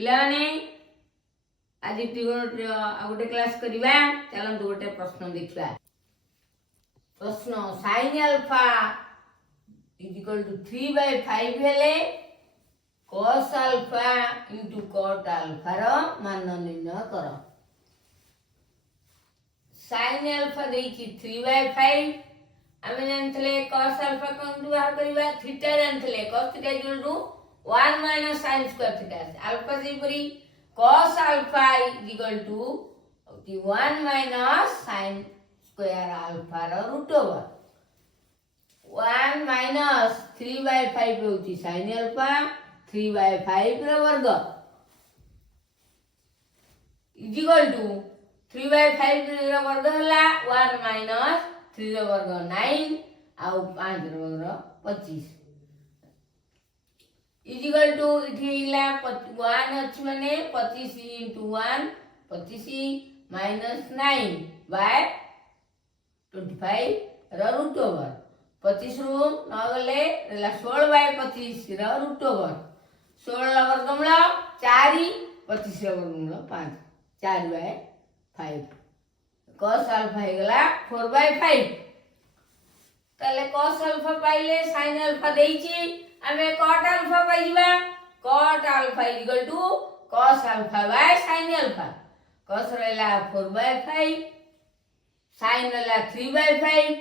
पिलाने आज ट्रिगोनोमेट्री गोटे क्लास करवा चलतु गोटे प्रश्न देखा। प्रश्न sin alpha is equal to 3/5 हेले cos alpha into cot alpha रो मान निर्णय कर। sin अल्फा देछि 3/5 आमे जानथले cos अल्फा कोन बाहर करबा थीटा जानथले cos theta equal to 1 - sin square theta alpha जेपरी cos alpha is equal to 1 - sin square alpha रो रूट ओवर 1 - 3/5 होची sin अल्फा 3/5 रो वर्ग इज इक्वल टू 3/5 रो वर्ग हला 1 - 3 रो वर्ग 9 आउ 5 रो वर्ग 25 इज इक्वल टू इठी हिला 1 अछि माने 25 * 1 25 - 9 बाय 25 रो रूट ओवर 25 रू न गले रेला 16/25 रो रूट ओवर 16 वर्गमूल 4 25 रो वर्गमूल 5 4/5 cos अल्फा हे गला 4/5 तले cos अल्फा पाइले sin अल्फा देइची आमे cot अल्फा पाइबा cot alpha equal to cos alpha by sin alpha cos रेला 4/5 sin रेला 3/5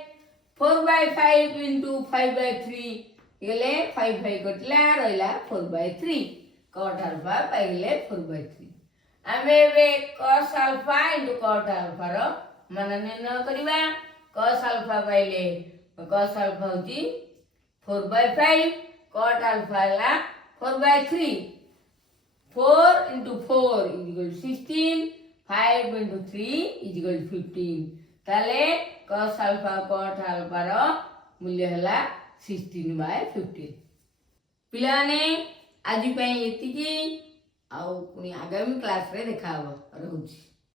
4/5 into 5/3 गेले 5/5 कटला रहला 4/3 cot अल्फा पाइले 4/3 आमे बे cos alpha into cot alpha रो मान निर्णय करिबा cos अल्फा पाइले cos अल्फा होची 4/5 cot अल्फा ला 4/3 4 into 4 is equal to 16 5 into 3 is equal to 15 ताले cos अल्फा cot अल्फा रो मूल्य हला 16/15 पिलाने आज पई एतिकी आउ आगामी क्लास रे देखा रहउची।